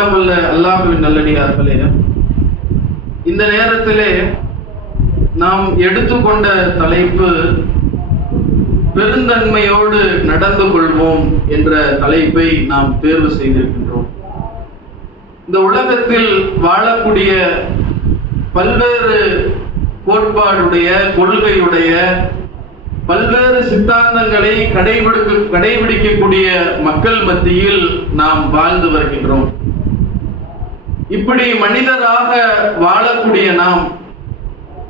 எல்லாம் வல்ல அல்லாஹ்வின் நல்லடியார்களே, இந்த நேரத்திலே நாம் எடுத்துக்கொண்ட தலைப்பு பெருந்தன்மையோடு நடந்து கொள்வோம் என்ற தலைப்பை நாம் தேர்வு செய்திருக்கின்றோம். இந்த உலகத்தில் வாழக்கூடிய பல்வேறு கோட்பாடுடைய, கொள்கையுடைய, பல்வேறு சித்தாந்தங்களை கடைபிடிக்கக்கூடிய மக்கள் மத்தியில் நாம் வாழ்ந்து வருகின்றோம். இப்படி மனிதராக வாழக்கூடிய நாம்,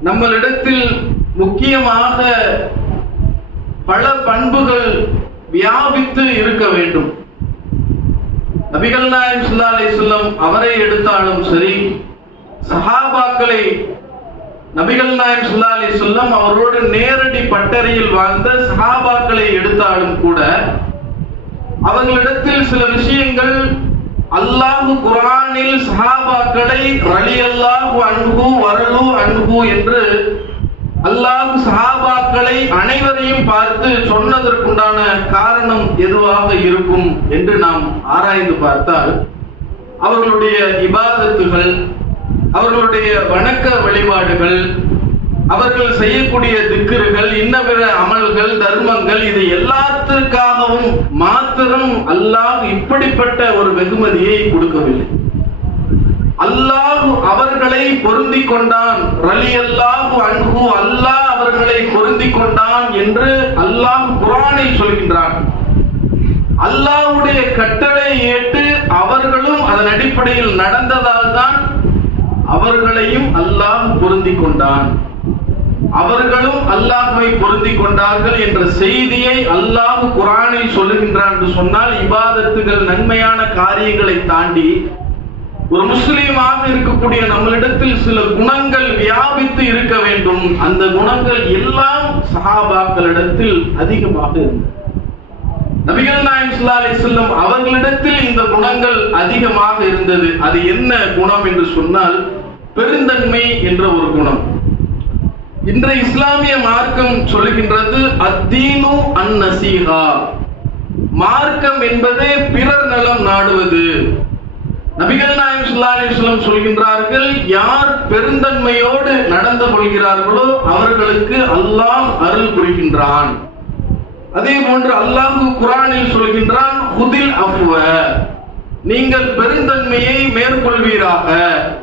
நம்மளிடத்தில் முக்கியமாக பல பண்புகள் வியாபித்து இருக்க வேண்டும். நபிகள் நாயகம் ஸல்லல்லாஹு அலைஹி வஸல்லம் அவரை எடுத்தாலும் சரி, சஹாபாக்களை, நபிகள் நாயகம் ஸல்லல்லாஹு அலைஹி வஸல்லம் அவரோடு நேரடி பட்டறையில் வாழ்ந்த சஹாபாக்களை எடுத்தாலும் கூட அவர்களிடத்தில் சில விஷயங்கள் அல்லாஹ் குர்ஆனில் சஹாபாக்களை ரலியல்லாஹு அன்ஹு வரலு அன்ஹு என்று அல்லாஹ் சஹாபாக்களை அனைவரையும் பார்த்து சொன்னதற்குண்டான காரணம் எதுவாக இருக்கும் என்று நாம் ஆராய்ந்து பார்த்தால், அவர்களுடைய இபாதத்துகள், அவர்களுடைய வணக்க வழிபாடுகள், அவர்கள் செய்யக்கூடிய திக்ருகள், இன்னபிற அமல்கள், தர்மங்கள், இது எல்லாத்திற்காகவும் மாத்திரம் அல்லாஹ் இப்படிப்பட்ட ஒரு வெகுமதியை கொடுக்கவில்லை. அல்லாஹ் அவர்களை பொருந்தி கொண்டான், ரலியல்லாஹு அன்ஹு, அல்லாஹ் அவர்களை பொருந்தி கொண்டான் என்று அல்லாஹ் குர்ஆனில் சொல்கின்றான். அல்லாஹ்வுடைய கட்டளை ஏற்று அவர்களும் அதன் அடிப்படையில் நடந்ததால் தான் அவர்களையும் அல்லாஹ் பொருந்தி கொண்டான், அவர்களும் அல்லாஹ்வை பொருந்தி கொண்டார்கள் என்ற செய்தியை அல்லாஹ் குர்ஆனில் சொல்லுகின்றான் என்று சொன்னால், இபாதத்துகள், நன்மையான காரியங்களை தாண்டி ஒரு முஸ்லீமாக இருக்கக்கூடிய நம்மளிடத்தில் சில குணங்கள் வியாபித்து இருக்க வேண்டும். அந்த குணங்கள் எல்லாம் சஹாபாக்களிடத்தில் அதிகமாக இருந்தது. நபிகள் நாயகம் ஸல்லல்லாஹு அலைஹி வஸல்லம் அவர்களிடத்தில் இந்த குணங்கள் அதிகமாக இருந்தது. அது என்ன குணம் என்று சொன்னால், பெருந்தன்மை என்ற ஒரு குணம். இன்றைய இஸ்லாமிய மார்க்கம் சொல்லுகின்றது அத்தீனு அன்-நசீஹா, மார்க்கம் என்பதே பிறர் நலம் நாடுவது. நபிகள் நாயகம் ஸல்லல்லாஹு அலைஹி வஸல்லம் சொல்கின்றார்கள், யார் பெருந்தன்மையோடு நடந்து கொள்கிறார்களோ அவர்களுக்கு அல்லாஹ் அருள் புரிகின்றான். அதே போன்று அல்லாஹ் குர்ஆனில் சொல்கின்றான், ஹுதில் அஃப்வ, நீங்கள் பெருந்தன்மையை மேற்கொள்வீராக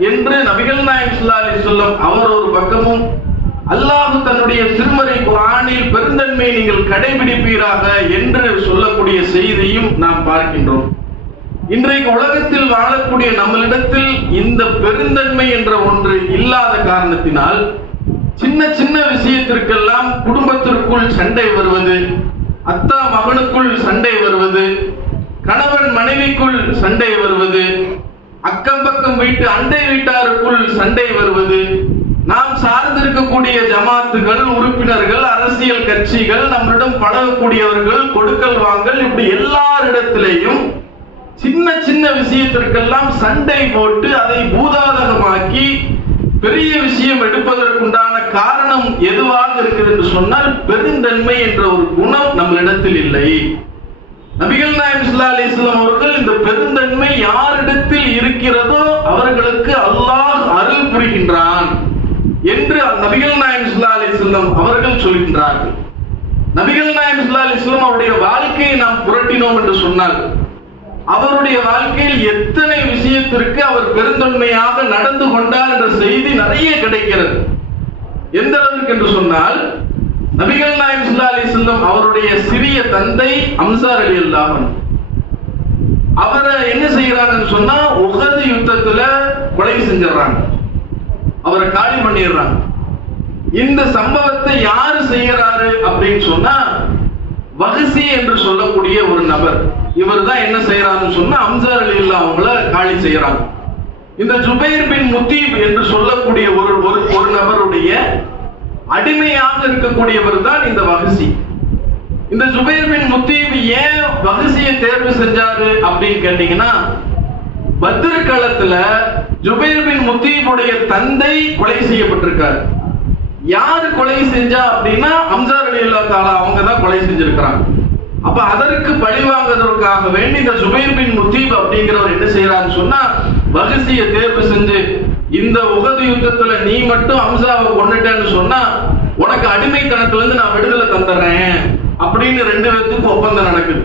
என்று நபிகள் நாயகம் ஸல்லல்லாஹு அலைஹி வஸல்லம் அவர் ஒரு பக்கமும், அல்லாஹ் தன்னுடைய திருமறை குர்ஆனில் பெருந்தன்மையை நீங்கள் கடைபிடிப்பீராக என்று சொல்லக்கூடிய செய்தியும் நாம் பார்க்கின்றோம். இன்றைக்கு உலகத்தில் வாழக்கூடிய நம்மளிடத்தில் இந்த பெருந்தன்மை என்ற ஒன்று இல்லாத காரணத்தினால் சின்ன சின்ன விஷயத்திற்கெல்லாம் குடும்பத்திற்குள் சண்டை வருவது, அத்தா மகனுக்குள் சண்டை வருவது, கணவன் மனைவிக்குள் சண்டை வருவது, அக்கம் பக்கம் வீட்டு அண்டை வீட்டாருக்குள் சண்டை வருவது, நாம் சார்ந்திருக்கக்கூடிய ஜமாத்துகள், உறுப்பினர்கள், அரசியல் கட்சிகள், நம்மளிடம் பழகக்கூடியவர்கள், கொடுக்கல் வாங்கல், இப்படி எல்லாரிடத்திலேயும் சின்ன சின்ன விஷயத்திற்கெல்லாம் சண்டை போட்டு அதை பூதாதகமாக்கி பெரிய விஷயம் எடுப்பதற்குண்டான காரணம் எதுவாக இருக்கிறது என்று சொன்னால், பெருந்தன்மை என்ற ஒரு குணம் நம்மளிடத்தில் இல்லை. நபிகள் நாயகம் ஸல்லல்லாஹு அலைஹி வஸல்லம் அவர்கள் இந்த பெருந்தன்மை யாரிடத்தில் இருக்கிறதோ அவர்களுக்கு அல்லாஹ் அருள் புரிகின்றான் என்று நபிகள் நாயகம் ஸல்லல்லாஹு அலைஹி வஸல்லம் அவர்கள் சொல்கின்றார்கள். நபிகள் நாயகம் ஸல்லல்லாஹு அலைஹி வஸல்லம் அவருடைய வாழ்க்கையை நாம் புரட்டினோம் என்று சொன்னால், அவருடைய வாழ்க்கையில் எத்தனை விஷயத்திற்கு அவர் பெருந்தன்மையாக நடந்து கொண்டார் என்ற செய்தி நிறைய கிடைக்கிறது. எந்த அளவுக்கு என்று சொன்னால், நபிகள் நாயகம் ஸல்லல்லாஹு அலைஹி வஸல்லம் அவருடைய சிறிய தந்தை ஹம்ஸா ரலியல்லாஹு அன்ஹு, அவரை என்ன செய்யறாங்கன்னு சொன்னா, உஹது யுத்தத்துல கொலை செஞ்சிடறாங்க, அவரை காலி பண்ணிடுறாங்க. இந்த சம்பவத்தை யாரு செய்யறாரு அப்படின்னு சொன்னா, வஹ்ஷி என்று சொல்லக்கூடிய ஒரு நபர். இவர் தான் என்ன செய்யறாருன்னு சொன்னா, ஹம்ஸா ரலியல்லாஹு அவங்கள காலி செய்யறாங்க. இந்த ஜுபைர் பின் முத்தீப் என்று சொல்லக்கூடிய ஒரு நபருடைய அடிமையாக இருக்கக்கூடியவர் தான் இந்த வஹ்ஷி. இந்த ஜுபைர் பின் முத்தீப் ஏன் வஹ்ஷியை தேர்வு செஞ்சாரு அப்படின்னு கேட்டீங்கன்னா, பத்ர் காலத்துல ஜுபைர் பின் முத்தீபுடைய தந்தை கொலை செய்யப்பட்டிருக்காரு. யாரு கொலை செஞ்சா அப்படின்னா, ஹம்ஸா ரலியல்லாஹு தஆலா அவங்க தான் கொலை செஞ்சிருக்கிறாங்க. அப்ப அதற்கு பழிவாங்குவதற்காக வேண்டி இந்த ஜுபைர் பின் முத்தீப் அப்படிங்கிறவர் என்ன செய்யறாருன்னு சொன்னா, வகசியை தேர்வு செஞ்சு இந்த உஹது யுத்தத்துல நீ மட்டும் ஹம்சாவை கொண்டுட்டேன்னு சொன்னா உனக்கு அடிமைத்தனத்துல இருந்து நான் விடுதலை தந்துடுறேன் அப்படின்னு 2 பேருக்கும் ஒப்பந்தம் நடக்குது.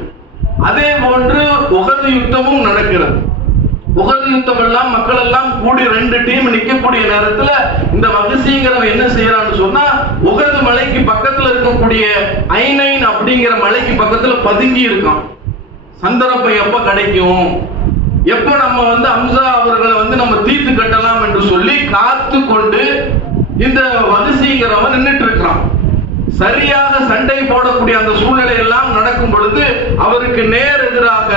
அதே போன்று உஹது யுத்தமும் நடக்கிறது. உஹது யுத்தம் எல்லாம் மக்கள் எல்லாம் கூடி 2 டீம் நிக்கக்கூடிய நேரத்துல இந்த வகசிங்கிறவன் என்ன செய்யறான்னு சொன்னா, உஹது மலைக்கு பக்கத்துல இருக்கக்கூடிய ஐனைன் அப்படிங்கிற மலைக்கு பக்கத்துல பதுங்கி இருக்கான். சந்தர்ப்பம் எப்ப கிடைக்கும், எப்ப நம்ம ஹம்சா அவர்களை நம்ம தீர்த்து கட்டலாம் என்று சொல்லி காத்து கொண்டு இந்த வகசிங்கிறவன் நின்றுட்டு இருக்கிறான். சரியாக சண்டை போடக்கூடிய அந்த சூழ்நிலை எல்லாம் நடக்கும் பொழுது அவருக்கு நேர் எதிராக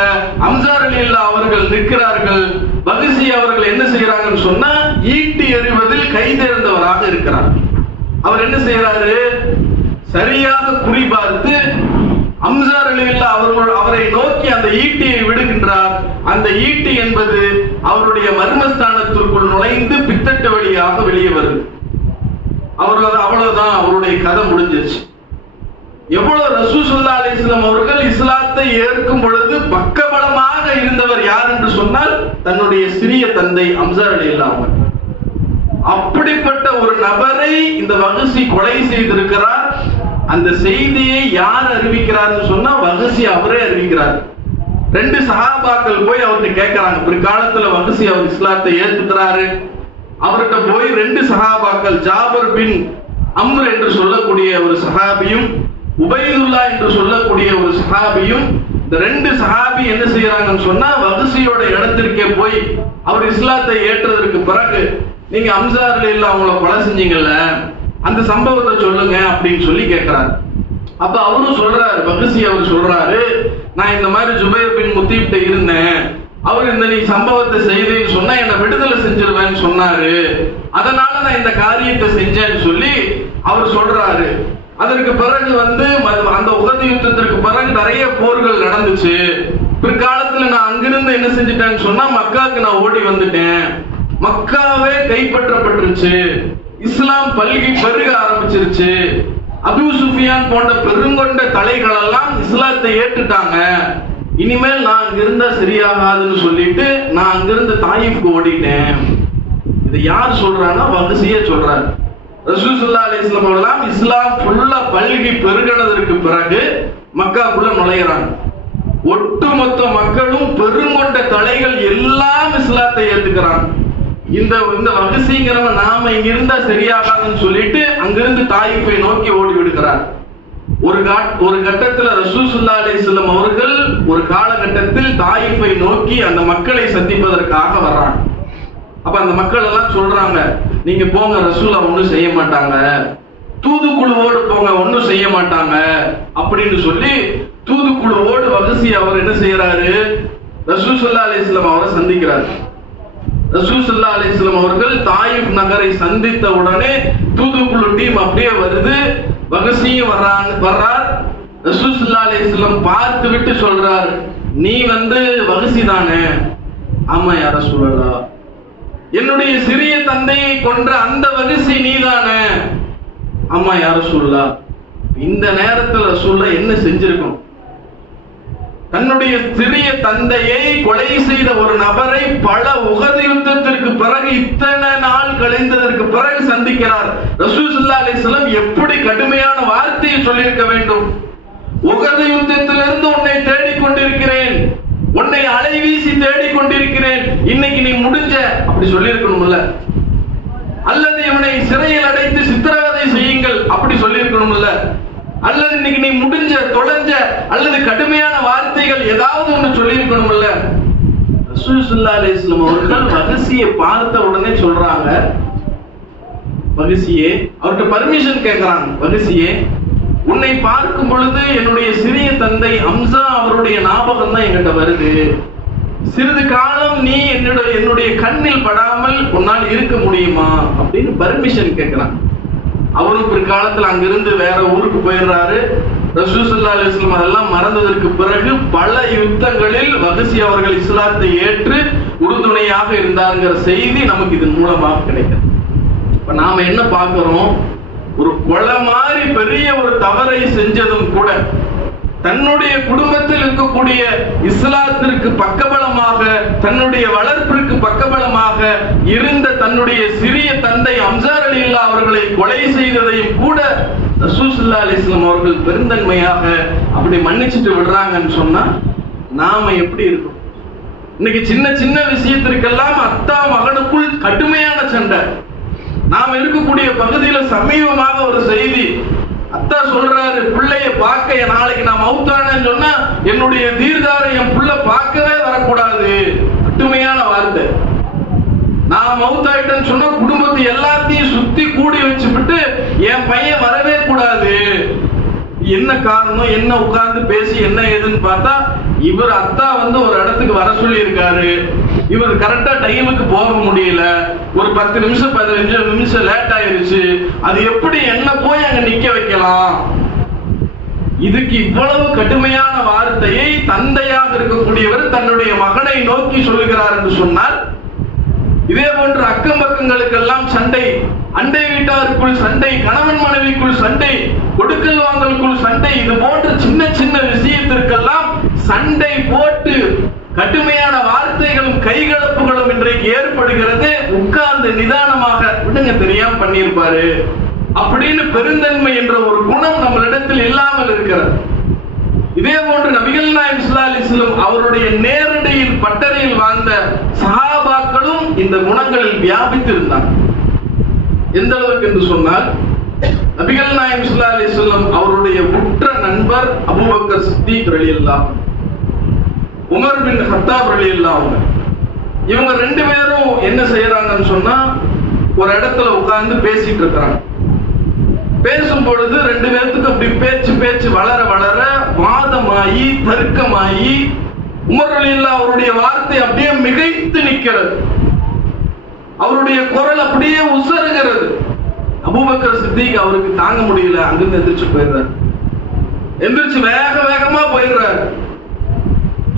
ஹம்சா ரலியல்லாஹு அவர்கள் நிற்கிறார்கள். வகசி அவர்கள் என்ன செய்யறாங்கன்னு சொன்னா, ஈட்டி எறிவதில் கை தேர்ந்தவராக இருக்கிறார். அவர் என்ன செய்யறாரு, சரியாக குறிபார்த்து ஹம்சா ரலியல்லாஹு அவரை நோக்கி அந்த ஈட்டியை விடுகின்றார். அந்த ஈட்டி என்பது அவருடைய மர்மஸ்தானத்திற்குள் நுழைந்து பித்தட்டு வழியாக வெளியே வருது. அவ்வளவுதான், அவருடைய கதை முடிஞ்சிருச்சு. எவ்வளவு ரசூல் ஸல்லல்லாஹு அலைஹி வஸல்லம் அவர்கள் இஸ்லாத்தை ஏற்கும் பொழுது பக்கபலமாக இருந்தவர் யார் என்று சொன்னால் தன்னுடைய சிறிய தந்தை ஹம்சா ரலியல்லாஹு. அப்படிப்பட்ட ஒரு நபரை இந்த வகசி கொலை செய்திருக்கிறார். அந்த செய்தியை யார் அறிவிக்கிறார் சொன்னா வகசி அவரே அறிவிக்கிறார். 2 சஹாபாக்கள் போய் அவர்கிட்ட கேட்கிறாங்க. பிற்காலத்துல வகசி அவர் இஸ்லாத்தை ஏற்றுக்கிறாரு. அவர்கிட்ட போய் 2 சஹாபாக்கள், ஜாபர் பின் அம்ர் என்று சொல்லக்கூடிய ஒரு சஹாபியும் உபைதுல்லா என்று சொல்லக்கூடிய ஒரு சஹாபியும், இந்த 2 சஹாபி என்ன செய்யறாங்கன்னு சொன்னா, வகசியோட இடத்திற்கே போய் அவர் இஸ்லாத்தை ஏற்றதற்கு பிறகு நீங்க ஹம்சா ரலியல்லாஹு அவங்களை கொலை செஞ்சீங்கல்ல, அந்த சம்பவத்தை சொல்லுங்க அப்படின்னு சொல்லி கேட்கிறாரு. அப்ப அவரும் சொல்றாரு, வகசி அவர் சொல்றாரு, நான் இந்த மாதிரி ஜுபைர் பின் முத்தீப்ட இருந்தேன், அவர் இந்த நீ சம்பவத்தை செய்தேன்னு சொன்னா என்ன விடுதலை செஞ்சிருவேன்னு சொன்னாரு, அதனால நான் இந்த காரியத்தை செஞ்சேன்னு சொல்லி அவர் சொல்றாரு. அதற்கு பிறகு அந்த உஹது யுத்தத்திற்கு பிறகு நிறைய போர்கள் நடந்துச்சு. பிற்காலத்துல நான் அங்கிருந்து என்ன செஞ்சிட்டேன்னு சொன்னா, மக்காவுக்கு நான் ஓடி வந்துட்டேன். மக்காவே கைப்பற்றப்பட்டுருச்சு. இஸ்லாம் பல்கி பெருக ஆரம்பிச்சிருச்சு. அபூ சுஃபியான் போன்ற பெருங்கொண்ட தலைகள் எல்லாம் இஸ்லாத்தை ஏற்றுட்டாங்க. இனிமேல் நான் அங்க இருந்தா சரியாகாதுன்னு சொல்லிட்டு நான் அங்கிருந்து தாயிஃப்க்கு ஓடிட்டேன். இது யார் சொல்றான்னா வகசியே சொல்றாரு. ரசூல் ஸல்லல்லாஹு அலைஹி வஸல்லம் அவர்கள் இஸ்லாம் ஃபுல்லா பல்கி பெருகினதற்கு பிறகு மக்காக்குள்ள நுழையறாங்க. ஒட்டுமொத்த மக்களும் பெருங்கொண்ட தலைகள் எல்லாம் இஸ்லாத்தை ஏத்துக்கிறாங்க. இந்த வகசிங்கிறவன் நாம இங்க இருந்தா சரியாகாதுன்னு சொல்லிட்டு அங்கிருந்து தாயிஃபை நோக்கி ஓடி விடுகிறார். ஒரு கட்டத்துல ரசூல் ஸல்லல்லாஹு அலைஹி வஸல்லம் அவர்கள் ஒரு காலகட்டத்தில் தாயிஃபை நோக்கி அந்த மக்களை சந்திப்பதற்காக வர்றாங்க. அப்ப அந்த மக்கள் எல்லாம் சொல்றாங்க, நீங்க போங்க, ரசூலா ஒண்ணும் செய்ய மாட்டாங்க, தூதுக்குழுவோடு போங்க, ஒண்ணும் செய்ய மாட்டாங்க அப்படின்னு சொல்லி தூதுக்குழுவோடு வகசி அவர் என்ன செய்யறாரு, ரசூல் ஸல்லல்லாஹு அலைஹி வஸல்லம் அவரை சந்திக்கிறார். ரசூல் ஸல்லல்லாஹு அலைஹி வஸல்லம் அவர்கள் தாயிஃப் நகரை சந்தித்த உடனே தூதுக்குழு டீம் அப்படியே வருது. வகசியும் வர்றார். ரசூல் ஸல்லல்லாஹு அலைஹி வஸல்லம் பார்த்து விட்டு சொல்றார், நீ வகசி தானே? ஆமா யா ரசூலல்லாஹ், என்னுடைய சிறிய தந்தையை கொன்ற அந்த வகசி நீதானே? ஆமா யா ரசூலல்லாஹ். இந்த நேரத்தில் ரசூலுல்லாஹ் என்ன செஞ்சிருக்கும்? தன்னுடைய சிறிய தந்தையை கொலை செய்த ஒரு நபரை பல உஹது யுத்தத்திற்கு பிறகு இத்தனை நாள் கழிந்ததற்கு பிறகு சந்திக்கிறார். ரசூல் ஸல்லல்லாஹு அலைஹி வஸல்லம் எப்படி கடுமையான வார்த்தையை சொல்லியிருக்க வேண்டும். உஹது யுத்தத்திலிருந்து உன்னை தேடிக்கொண்டிருக்கிறேன், உன்னை அலைவீசி தேடிக்கொண்டிருக்கிறேன், இன்னைக்கு நீ முடிஞ்ச அப்படி சொல்லியிருக்கணும்ல. அல்லது இவனை சிறையில் அடைத்து சித்திரவதை செய்யுங்கள் அப்படி சொல்லியிருக்கணும்ல. அல்லது இன்னைக்கு நீ முடிஞ்ச தொலைஞ்ச அல்லது கடுமையான வார்த்தைகள் ஏதாவது ஒன்று சொல்லியிருக்கணும்ல. ரசூல் ஸல்லல்லாஹு அலைஹி வஸல்லம் அவர்கள் வகசியை பார்த்த உடனே சொல்றாங்க, வகசியே, அவர்கிட்ட பர்மிஷன் கேட்கிறாங்க. வகசியே, உன்னை பார்க்கும் பொழுது என்னுடைய சிறிய தந்தை ஹம்சா அவருடைய ஞாபகம் தான் என்கிட்ட வருது. சிறிது காலம் நீ என்னுடைய கண்ணில் படாமல் உன்னால் இருக்க முடியுமா அப்படின்னு பர்மிஷன் கேட்கிறான். அவரும் பிற்காலத்தில் அங்கிருந்து வேற ஊருக்கு போயிடுறாரு. ரசூல் ஸல்லல்லாஹு அலைஹி வஸல்லம் அதெல்லாம் மறந்ததற்கு பிறகு பல யுத்தங்களில் வகசி அவர்கள் இஸ்லாத்தை ஏற்று உறுதுணையாக இருந்தாருங்கிற செய்தி நமக்கு இதன் மூலமாக கிடைக்கும். இப்ப நாம என்ன பார்க்கிறோம், ஒரு கொலை மாதிரி பெரிய ஒரு தவறை செஞ்சதும் கூட தன்னுடைய குடும்பத்தில் இருக்கக்கூடிய இஸ்லாத்திற்கு பக்கபலமாக, தன்னுடைய வளர்ப்பிற்கு பக்கபலமாக இருந்த தன்னுடைய சிறிய தந்தை அம்சார் ரலியல்லாஹு அவர்களை கொலை செய்ததையும் கூட ரசூல் ஸல்லல்லாஹு அலைஹி வஸல்லம் அவர்கள் பெருந்தன்மையாக அப்படி மன்னிச்சுட்டு விடுறாங்கன்னு சொன்னா நாம எப்படி இருக்கும்? இன்னைக்கு சின்ன சின்ன விஷயத்திற்கெல்லாம் அத்தா மகனுக்குள் கடுமையான சண்டை. நாம இருக்கக்கூடிய பகுதியில சமீபமாக ஒரு செய்தி, அத்தா சொல்றாரு, பிள்ளைய பார்க்க நாளைக்கு நான் மௌத்தானேன்னு சொன்னா என்னுடைய தீர்தாரை என் புள்ள பார்க்கவே வரக்கூடாது. கடுமையான வார்த்தை. நான் மௌத்தாயிட்டேன்னு சொன்னா குடும்பத்தை எல்லாத்தையும் சுத்தி கூடி வச்சுவிட்டு என் பையன் வரவே கூடாது. என்ன காரணம், என்ன உட்கார்ந்து பேசி என்ன ஏதுன்னு பார்த்தா, இவர் அத்தா வந்து ஒரு இடத்துக்கு வர சொல்லி இருக்காரு. இவர் கரெக்டா டைமுக்கு போக முடியல, ஒரு 10 நிமிஷம் 15 நிமிஷம் லேட் ஆயிருச்சு. அது எப்படி என்ன போய் அங்க நிக்க வைக்கலாம்? இதுக்கு இவ்வளவு கடுமையான வார்த்தையை தந்தையாக இருக்கக்கூடியவர் தன்னுடைய மகனை நோக்கி சொல்லுகிறார் என்று சொன்னால், இதே போன்று அக்கம் பக்கங்களுக்கெல்லாம் சண்டை, அண்டை வீட்டாருக்குள் சண்டை, கணவன் மனைவிக்குள் சண்டை, கொடுக்கல் வாங்கலுக்குள் சண்டை, இது போன்ற சின்ன சின்ன விஷயத்திற்கெல்லாம் சண்டை போட்டு கடுமையான வார்த்தைகளும் கைகலப்புகளும் இன்றைக்கு ஏற்படுகிறது. உட்கார்ந்து நிதானமாக விடுங்க, தெரியாம பண்ணியிருப்பாரு அப்படின்னு பெருந்தன்மை என்ற ஒரு குணம் நம்மளிடத்தில் இல்லாமல் இருக்கிறது. இதே போன்று நபிகள் நாயகம் ஸல்லல்லாஹு அலைஹி வஸல்லம் அவருடைய நேரடியில் பட்டறையில் வாழ்ந்த சஹாபாக்களும் இந்த குணங்களில் வியாபித்திருந்தார். எந்த அளவுக்கு என்று சொன்னால், நபிகள் நாயகம் ஸல்லல்லாஹு அலைஹி வஸல்லம் அவருடைய உற்ற நண்பர் அபூபக்கர் சித்திக் ரலியல்லாஹு, உமர் பின் கத்தாப் ரலியல்லாஹு, இவங்க 2 பேரும் என்ன செய்யறாங்கன்னு சொன்னா, ஒரு இடத்துல உட்கார்ந்து பேசிட்டு இருக்கிறாங்க. பேசும் பொழுது 2 பேருக்கு அப்படி பேச்சு வளர வளர வாதமாயி தர்க்கமாயி உமர் ரலியல்லாஹு அவருடைய வார்த்தை அப்படியே மிகைத்து நிற்கிறது. அவருடைய குரல் அப்படியே உசருகிறது. அபூபக்கர் சித்திக் அவருக்கு தாங்க முடியல, அங்கிருந்து எந்திரிச்சு போயிடுறாரு. எந்திரிச்சு வேகமா போயிடுறாரு.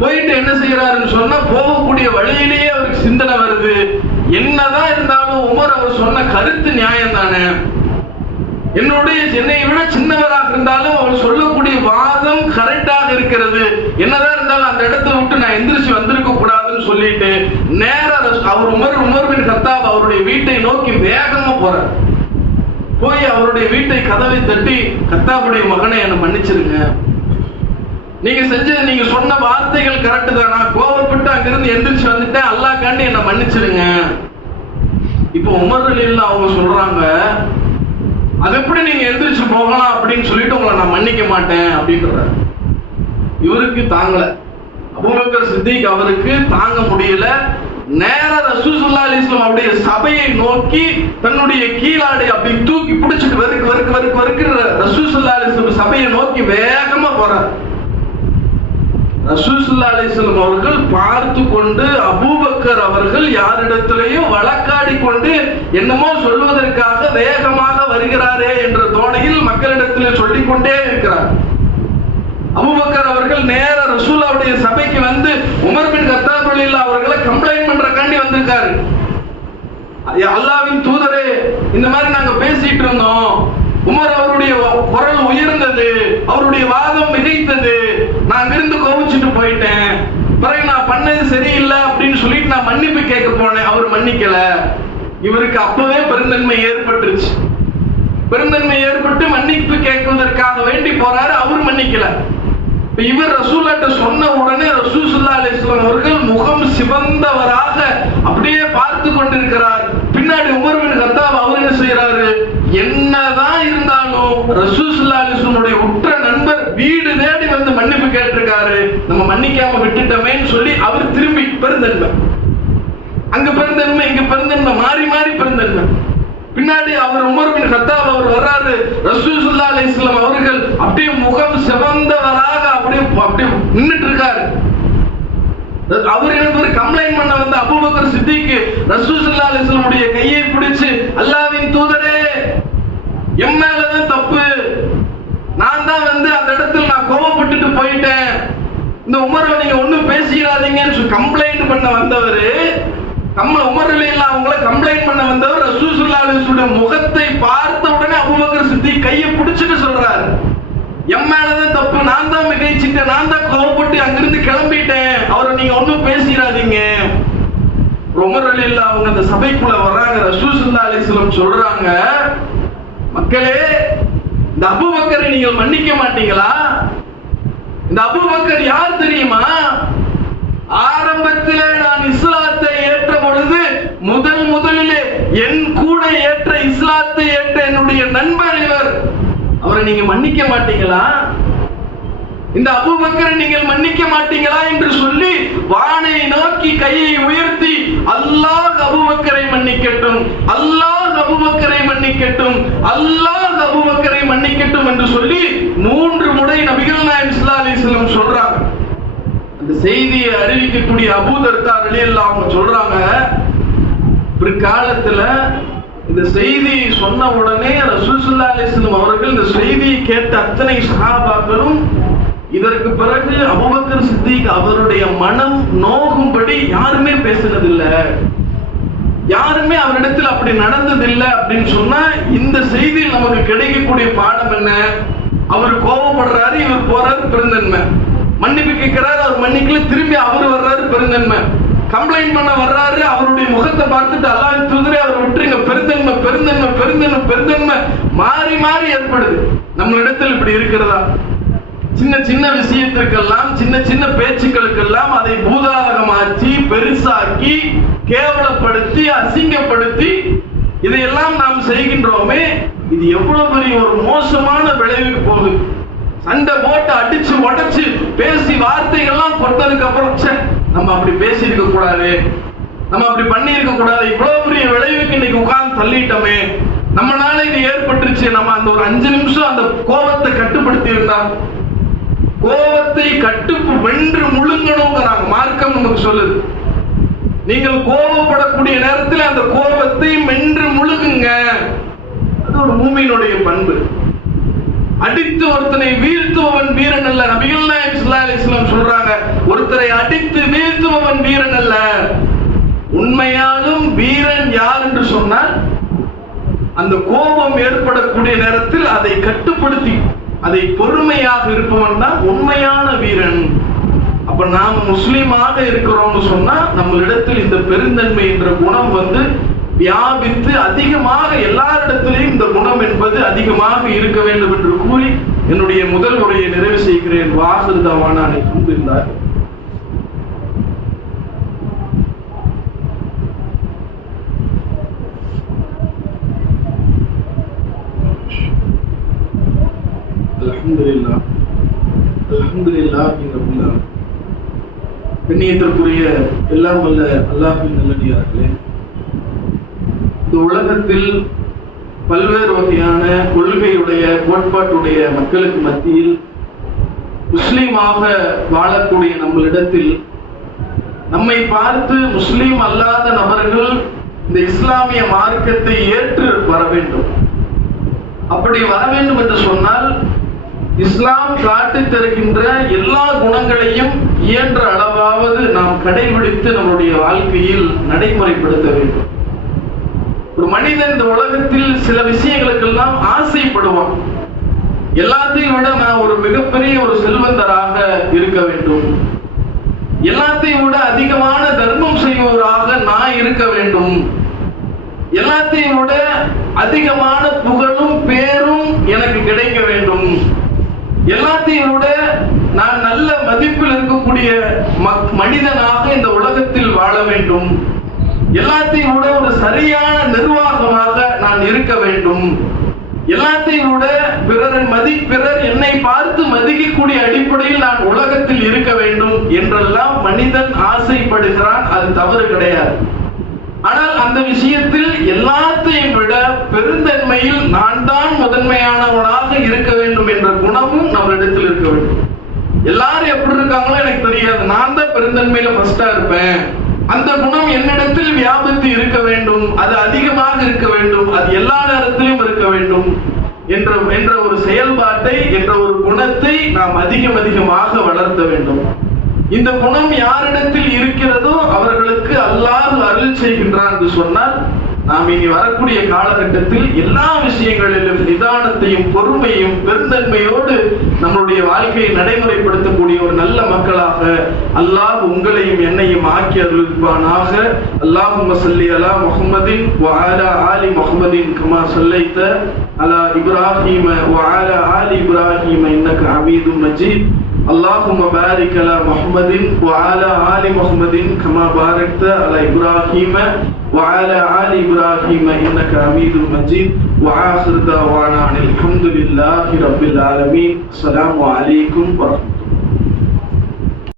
போயிட்டு என்ன செய்யறாருன்னு சொன்னா, போகக்கூடிய வழியிலேயே அவருக்கு சிந்தனை வருது, என்னதான் இருந்தாலும் உமர் அவர் சொன்ன கருத்து நியாயம் தானே, என்னை விட சின்னவராக இருந்தாலும் அவர் சொல்லக்கூடிய வாதம் கரெக்டாக இருக்கிறது, என்னதான் இருந்தாலும் அந்த இடத்தை விட்டு நான் எந்திரிச்சு வந்திருக்க கூடாதுன்னு சொல்லிட்டு நேரா அவர் உமர் பின் கத்தாப் அவருடைய வீட்டை நோக்கி வேகமா போறார். போய் அவருடைய வீட்டை கதவை தட்டி, கத்தாபுடைய மகனை என்னை மன்னிச்சிருங்க, நீங்க சொன்ன வார்த்தைகள் கரெக்ட் தானா, கோவப்பட்டு அங்கிருந்து எந்திரிச்சு வந்துட்டேன், அல்லாஹ் காண்டி என்னை மன்னிச்சிருங்க. இப்ப உமர் ரலியல்லாஹு அவங்க சொல்றாங்க, அது எப்படி நீங்க எந்திரிச்சு போகலாம் அப்படின்னு சொல்லிட்டு உங்களை நான் மன்னிக்க மாட்டேன் அப்படின்ற. இவருக்கு தாங்கல, அபூபக்கர் சித்திக் அவருக்கு தாங்க முடியல. நேரா ரசூல் ஸல்லல்லாஹு அலைஹி வஸல்லம் அவருடைய சபையை நோக்கி தன்னுடைய கீழாடை அப்படி தூக்கி பிடிச்சிட்டு வருக்கு ரசூல் ஸல்லல்லாஹு அலைஹி வஸல்லம் சபையை நோக்கி வேகமா போறார். ரசூல் ஸல்லல்லாஹு அலைஹி வஸல்லம் அவர்கள் பார்த்து கொண்டு அபூபக்கர் அவர்கள் யாரிடத்திலேயும் வழக்காடி கொண்டு என்னமோ சொல்வதற்காக வேகமாக வருகிறாரே என்ற தோணையில் மக்களிடத்தில் சொல்லிக் கொண்டே இருக்கிறார். அபூபக்கர் அவர்கள் நேர ரசூலுல்லாஹ்வுடைய சபைக்கு வந்து உமர் பின் கத்தாப் ரலியல்லாஹு அவர்களை கம்ப்ளைன்ட் பண்றக்காண்டி வந்திருக்காரு. அல்லாஹ்வின் தூதரே, இந்த மாதிரி நாங்க பேசிட்டு இருந்தோம், உமர் அவருடைய குரல் உயர்ந்தது, அவருடைய வாதம் மிகைத்தது, நான் அங்கிருந்து கோவிச்சுட்டு போயிட்டேன், பிறகு நான் பண்ணது சரியில்லை அப்படின்னு சொல்லிட்டு நான் மன்னிப்பு கேட்க போனேன், அவர் மன்னிக்கல. இவருக்கு அப்பவே பெருந்தன்மை ஏற்பட்டுருச்சு. பெருந்தன்மை ஏற்பட்டு மன்னிப்பு கேட்பதற்காக வேண்டி போறாரு, அவர் மன்னிக்கல. இவர் ரசூலுல்லாஹ்ட்ட சொன்ன உடனே ரசூல் ஸல்லல்லாஹு அலைஹி வஸல்லம் அவர்கள் முகம் சிவந்தவராக அப்படியே பார்த்து கொண்டிருக்கிறார். பின்னாடி உமர் பின் கத்தாப் அவர் என்ன செய்யறாரு, என்னதான் இருந்தாலும் ரசூல் ஸல்லல்லாஹு அலைஹி வஸல்லம் உற்ற நண்பர் வீடு தேடி வந்து மன்னிப்பு கேட்டிருக்காரு, நம்ம மன்னிக்காம விட்டுட்டோமேன்னு சொல்லி அவர் திரும்பி பெருந்தன்மை, அங்க பெருந்தன்மை இங்க பெருந்தன்மை, மாறி மாறி பெருந்தன்மை. பின்னாடி அவர் உமர் பின் கத்தாப் அவர் வர்றாரு, ரசூல் ஸல்லல்லாஹு அலைஹி வஸல்லம் அவர்கள் அப்படியே முகம் சிவந்தவராக அப்படியே நின்னுட்டு இருக்காரு. அவர் என்ன கம்ப்ளைண்ட் பண்ண வந்த அபூபக்கர் சித்திக் ரசூல் ஸல்லல்லாஹு அலைஹி வஸல்லம் உடைய கையை பிடிச்சு, அல்லாஹ்வின் தூதரே, என் மேலதான் தப்பு, நான் தான் வந்து அந்த இடத்துல நான் கோபப்பட்டுட்டு போயிட்டேன், இந்த உமரை நீங்க ஒண்ணும் பேசிடாதீங்கன்னு கம்ப்ளைண்ட் பண்ண வந்தவரு, உமர் ரலியல்லாஹு அவங்கள கம்ப்ளைண்ட் பண்ண வந்தவர் ரசூல் ஸல்லல்லாஹு அலைஹி வஸல்லம் முகத்தை பார்த்த உடனே அபூபக்கர் சித்திக் கையை பிடிச்சிட்டு சொல்றாரு, என் மேலதான் தப்பு, நான் தான் மிக பேசிட்டு நான் தான் கோவப்பட்டு அங்கிருந்து கிளம்பிட்டேன், அவரை நீங்க ஒன்னும் பேசிடாதீங்க. உமர் ரலியல்லாஹு அவங்க அந்த சபைக்குள்ள வர்றாங்க. ரசூல் ஸல்லல்லாஹு அலைஹி வஸல்லம் சொல்றாங்க, மக்களே, இந்த அபூபக்கரை நீங்கள் மன்னிக்க மாட்டீங்களா? இந்த அபூபக்கர் யார் தெரியுமா? ஆரம்பத்தில் நான் இஸ்லாத்தை ஏற்ற பொழுது முதலிலே என் கூட ஏற்ற இஸ்லாத்தை ஏற்ற என்னுடைய நண்பர் இவர். அவரை நீங்க மன்னிக்க மாட்டீங்களா? இந்த அபூபக்கரை நீங்கள் மன்னிக்க மாட்டீங்களா என்று சொல்லி வானை நோக்கி கையை உயர்த்தி, அல்லாஹ் அபூபக்கரை மன்னிக்கட்டும், அல்லாஹ் அபூபக்கரை மன்னிக்கட்டும், அல்லாஹ் அபூபக்கரை மன்னிக்கட்டும் என்று சொல்லி 3 முறை நபிகள் நாயகம் ஸல்லல்லாஹு அலைஹி வஸல்லம் சொல்றாங்க. அந்த செய்தியை அறிவிக்கக்கூடிய அபூ தர்தா ரலியல்லாஹு அன்ஹு சொல்றாங்க, பிற்காலத்துல இந்த செய்தியை சொன்ன உடனே ரசூல் ஸல்லல்லாஹு அலைஹி வஸல்லம் அவர்கள் இந்த செய்தியை கேட்ட அத்தனை சஹாபாக்களும் இதற்கு பிறகு அபூபக்கர் சித்திக் அவருடைய மனம் நோகும்படி யாருமே பேசினதில்லை, யாருமே அவரிடத்தில் அப்படி நடந்ததில்லை அப்படின்னு சொன்னா இந்த செய்தியில் நமக்கு கிடைக்கக்கூடிய பாடம் என்ன? அவர் கோபப்படுறாரு, இவர் போறாரு பெருந்தன்மை, மன்னிப்பு கேட்கிறாரு, அவர் மன்னிக்கல, திரும்பி அவர் வர்றாரு பெருந்தன்மை, கம்ப்ளைண்ட் பண்ண வர்றாரு, அவருடைய முகத்தை பார்த்துட்டு அல்லாஹ் தூதரே அவர் விட்டுருங்க, பெருந்தன்மை பெருந்தன்மை பெருந்தன்மை பெருந்தன்மை மாறி மாறி ஏற்படுது. நம்ம இடத்தில் இப்படி இருக்கிறதா? சின்ன சின்ன விஷயத்திற்கெல்லாம், சின்ன சின்ன பேச்சுக்களுக்கெல்லாம் அதை பூதாகமாக்கி பெருசாக்கி கேவலப்படுத்தி அசிங்கப்படுத்தி இதையெல்லாம் நாம் செய்கின்றோமே, இது எவ்வளவு பெரிய ஒரு மோசமான விளைவுக்கு போகுது. சண்டை போட்டு அடிச்சு உடைச்சு பேசி வார்த்தைகள்லாம் கொட்டதுக்கு அப்புறம் நம்ம அப்படி பேசி இருக்க கூடாது, நம்ம அப்படி பண்ணி இருக்க கூடாது, இவ்வளவு பெரிய விளைவுக்கு இன்னைக்கு உட்கார்ந்து தள்ளிட்டோமே, நம்மளால இது ஏற்பட்டுருச்சு, நம்ம அந்த ஒரு 5 நிமிஷம் அந்த கோபத்தை கட்டுப்படுத்தி இருந்தா, கோபத்தை வென்று முழுங்கணுங்கிறாங்க மார்க்கம் நமக்கு சொல்லுது. நீங்கள் கோபப்படக்கூடிய நேரத்தில் அந்த கோபத்தை மென்று முழுங்குங்க, அது ஒரு மூமினுடைய பண்பு. அடித்து ஒருத்தனை வீழ்த்துபவன் வீரன் அல்ல. நபிகள் நாயகம் ஸல்லல்லாஹு அலைஹி வஸல்லம் சொல்றாங்க, ஒருத்தரை அடித்து வீழ்த்துபவன் வீரன் அல்ல. உண்மையாலும் வீரன் யார் என்று சொன்னால் அந்த கோபம் ஏற்படக்கூடிய நேரத்தில் அதை கட்டுப்படுத்தி அதை பொறுமையாக இருப்பவன் தான் உண்மையான வீரன். அப்ப நாம் முஸ்லீமாக இருக்கிறோம்னு சொன்னா நம்மளிடத்தில் இந்த பெருந்தன்மை என்ற குணம் வியாபித்து அதிகமாக எல்லாரிடத்திலையும் இந்த குணம் என்பது அதிகமாக இருக்க வேண்டும் என்று கூறி என்னுடைய முதல் உரையை நிறைவு செய்கிறேன். வாஹிர் தஅவானா அல்ஹம்துலில்லாஹ். அல்ஹம்துலில்லாஹ் அல்ஹம்துலில்லாஹ் ரப்பில் ஆலமீன். கண்ணியத்திற்குரிய எல்லாம் வல்ல அல்லாஹ்வின் நல்லடியார்களே, இந்த உலகத்தில் பல்வேறு வகையான கொள்கையுடைய கோட்பாட்டுடைய மக்களுக்கு மத்தியில் முஸ்லீமாக வாழக்கூடிய நம்மளிடத்தில் நம்மை பார்த்து முஸ்லீம் அல்லாத நபர்கள் இந்த இஸ்லாமிய மார்க்கத்தை ஏற்று வர வேண்டும். அப்படி வர வேண்டும் என்று சொன்னால் இஸ்லாம் காட்டி தருகின்ற எல்லா குணங்களையும் இயன்ற அளவாவது நாம் கடைபிடித்து நம்முடைய வாழ்க்கையில் நடைமுறைப்படுத்த வேண்டும். ஒரு மனிதன் இந்த உலகத்தில் சில விஷயங்களுக்கெல்லாம் ஆசைப்படுவான். எல்லாத்தையும் விட நான் ஒரு மிகப்பெரிய ஒரு செல்வந்தராக இருக்க வேண்டும், எல்லாத்தையும் விட அதிகமான தர்மம் செய்பவராக நான் இருக்க வேண்டும், எல்லாத்தையும் விட அதிகமான புகழும் பேரும் எனக்கு கிடைக்க வேண்டும், எல்லாத்தையும் விட நான் நல்ல மதிப்பில் இருக்கக்கூடிய மனிதனாக இந்த உலகத்தில் வாழ வேண்டும், எல்லாத்தையும் விட ஒரு சரியான நிர்வாகமாக நான் இருக்க வேண்டும், எல்லாத்தையும் விட பிறர் என்னை பார்த்து மதிக்கக்கூடிய அடிப்படையில் நான் உலகத்தில் இருக்க வேண்டும் என்றெல்லாம் மனிதன் ஆசைப்படுகிறான். அது தவறு கிடையாது. ஆனால் அந்த விஷயத்தில் எல்லாத்தையும் விட பெருந்தன்மையில் நான் தான் முதன்மையானவனாக இருக்க வேண்டும் என்ற குணமும் நம்மளிடத்தில் இருக்க வேண்டும். எல்லாரும் எப்படி இருக்காங்களோ எனக்கு தெரியாது, நான் தான் பெருந்தன்மையில ஃபர்ஸ்டா இருப்பேன், அந்த குணம் என்னிடத்தில் வியாபித்து இருக்க வேண்டும், அது அதிகமாக இருக்க வேண்டும், அது எல்லா நேரத்திலும் இருக்க வேண்டும் என்ற ஒரு செயல்பாட்டை, என்ற ஒரு குணத்தை நாம் அதிகமாக வளர்த்த வேண்டும். இந்த குணம் யாரிடத்தில் இருக்கிறதோ அவர்களுக்கு அல்லாஹ் அருள் செய்கின்றான் என்று சொன்னால் நாம் இனி வரக்கூடிய காலகட்டத்தில் எல்லா விஷயங்களிலும் நிதானத்தையும் பொறுமையும் பெருந்தன்மையோடு நம்முடைய வாழ்க்கையை நடைமுறைப்படுத்தக்கூடிய ஒரு நல்ல மக்களாக அல்லாஹ் உங்களையும் என்னையும் ஆக்கி அருள்வானாக. அல்லாஹும்ம ஸல்லி அலா முஹம்மதின் வ அலா ஆலி முஹம்மதின் கமா ஸல்லைத அலா இப்ராஹீம வ அலா ஆலி இப்ராஹீம இன்னக ஹமீதும் மஜீத். اللهم بارك على محمد وعلى آل محمد كما باركت على إبراهيم وعلى آل إبراهيم إنك حميد مجيد. وآخر دعوانا الحمد لله رب العالمين. السلام عليكم ورحمة الله.